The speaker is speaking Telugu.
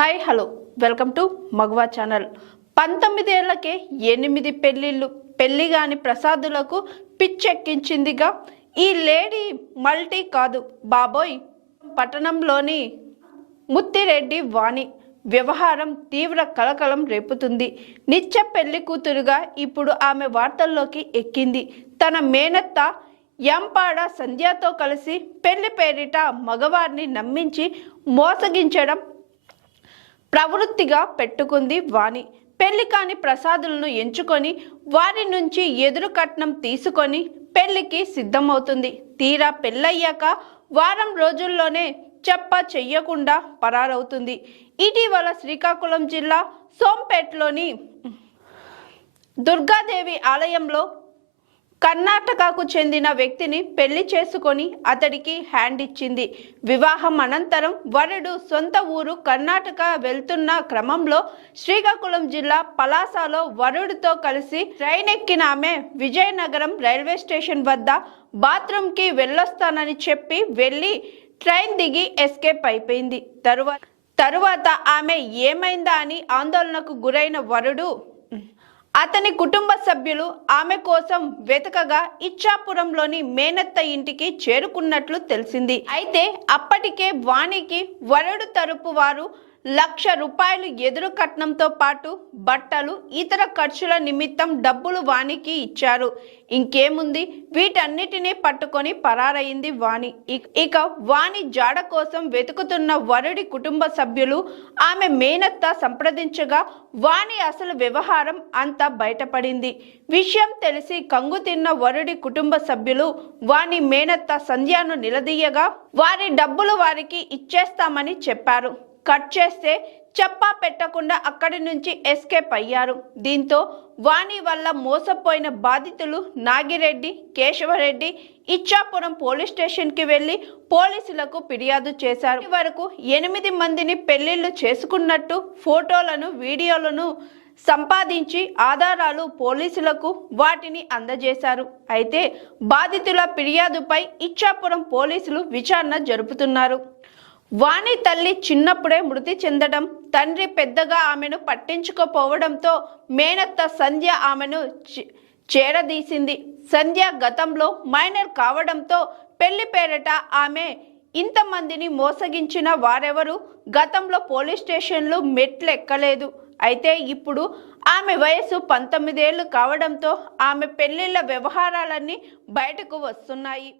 Hi hello. Welcome to Magava channel. పంతొమ్మిదేళ్ళకే ఎనిమిది పెళ్ళిళ్ళు పెళ్ళి కాని ప్రసాదులకు పిచ్చెక్కించిందిగా ఈ లేడీ మల్టీ కాదు బాబోయ్. పట్టణంలోని ముత్తిరెడ్డి వాణి వ్యవహారం తీవ్ర కలకలం రేపుతుంది. నిత్య పెళ్ళి కూతురుగా ఇప్పుడు ఆమె వార్తల్లోకి ఎక్కింది. తన మేనత్త ఎంపాడ సంధ్యతో కలిసి పెళ్ళి పేరిట మగవారిని నమ్మించి మోసగించడం ప్రవృత్తిగా పెట్టుకుంది వాణి. పెళ్ళి కాని ప్రసాదులను ఎంచుకొని వారి నుంచి ఎదురు కట్నం తీసుకొని పెళ్ళికి సిద్ధమవుతుంది. తీరా పెళ్ళయ్యాక వారం రోజుల్లోనే చెప్ప చెయ్యకుండా పరారవుతుంది. ఇటీవల శ్రీకాకుళం జిల్లా సోంపేట్లోని దుర్గాదేవి ఆలయంలో కర్ణాటకకు చెందిన వ్యక్తిని పెళ్ళి చేసుకొని అతడికి హ్యాండ్ ఇచ్చింది. వివాహం అనంతరం వరుడు సొంత ఊరు కర్ణాటక వెళ్తున్న క్రమంలో శ్రీకాకుళం జిల్లా పలాసలో వరుడితో కలిసి ట్రైన్ ఎక్కిన ఆమె విజయనగరం రైల్వే స్టేషన్ వద్ద బాత్రూంకి వెళ్ళొస్తానని చెప్పి వెళ్ళి ట్రైన్ దిగి ఎస్కేప్ అయిపోయింది. తరువాత తరువాత ఆమె ఏమైందా అని ఆందోళనకు గురైన వరుడు అతని కుటుంబ సభ్యులు ఆమె కోసం వెతకగా ఇచ్చాపురంలోని మేనత్త ఇంటికి చేరుకున్నట్లు తెలిసింది. అయితే అప్పటికే వాణికి వరుడు తరపు వారు లక్ష రూపాయలు ఎదురు కట్నంతో పాటు బట్టలు ఇతర ఖర్చుల నిమిత్తం డబ్బులు వాణికి ఇచ్చారు. ఇంకేముంది? వీటన్నిటినీ పట్టుకొని పరారయింది వాణి. ఇక- వాణి జాడ కోసం వెతుకుతున్న వరుడి కుటుంబ సభ్యులు ఆమె మేనత్త సంప్రదించగా వాణి అసలు వ్యవహారం అంతా బయటపడింది. విషయం తెలిసి కంగు తిన్న వరుడి కుటుంబ సభ్యులు వాణి మేనత్త సంధ్యను నిలదీయగా వారి డబ్బులు వారికి ఇచ్చేస్తామని చెప్పారు. కట్ చేస్తే చెప్పా పెట్టకుండా అక్కడి నుంచి ఎస్కేప్ అయ్యారు. దీంతో వాణి వల్ల మోసపోయిన బాధితులు నాగిరెడ్డి కేశవరెడ్డి ఇచ్చాపురం పోలీస్ స్టేషన్కి వెళ్ళి పోలీసులకు ఫిర్యాదు చేశారు. వరకు ఎనిమిది మందిని పెళ్ళిళ్ళు చేసుకున్నట్టు ఫోటోలను వీడియోలను సంపాదించి ఆధారాలు పోలీసులకు వాటిని అందజేశారు. అయితే బాధితుల ఫిర్యాదుపై ఇచ్చాపురం పోలీసులు విచారణ జరుపుతున్నారు. వాణి తల్లి చిన్నప్పుడే మృతి చెందడం తండ్రి పెద్దగా ఆమెను పట్టించుకోపోవడంతో మేనత్త సంధ్య ఆమెను చే- చేరదీసింది. సంధ్య గతంలో మైనర్ కావడంతో పెళ్ళి పేరట ఆమె ఇంతమందిని మోసగించిన వారెవరు గతంలో పోలీస్ స్టేషన్లు మెట్లెక్కలేదు. అయితే ఇప్పుడు ఆమె వయసు పంతొమ్మిదేళ్ళు కావడంతో ఆమె పెళ్ళిళ్ళ వ్యవహారాలన్నీ బయటకు వస్తున్నాయి.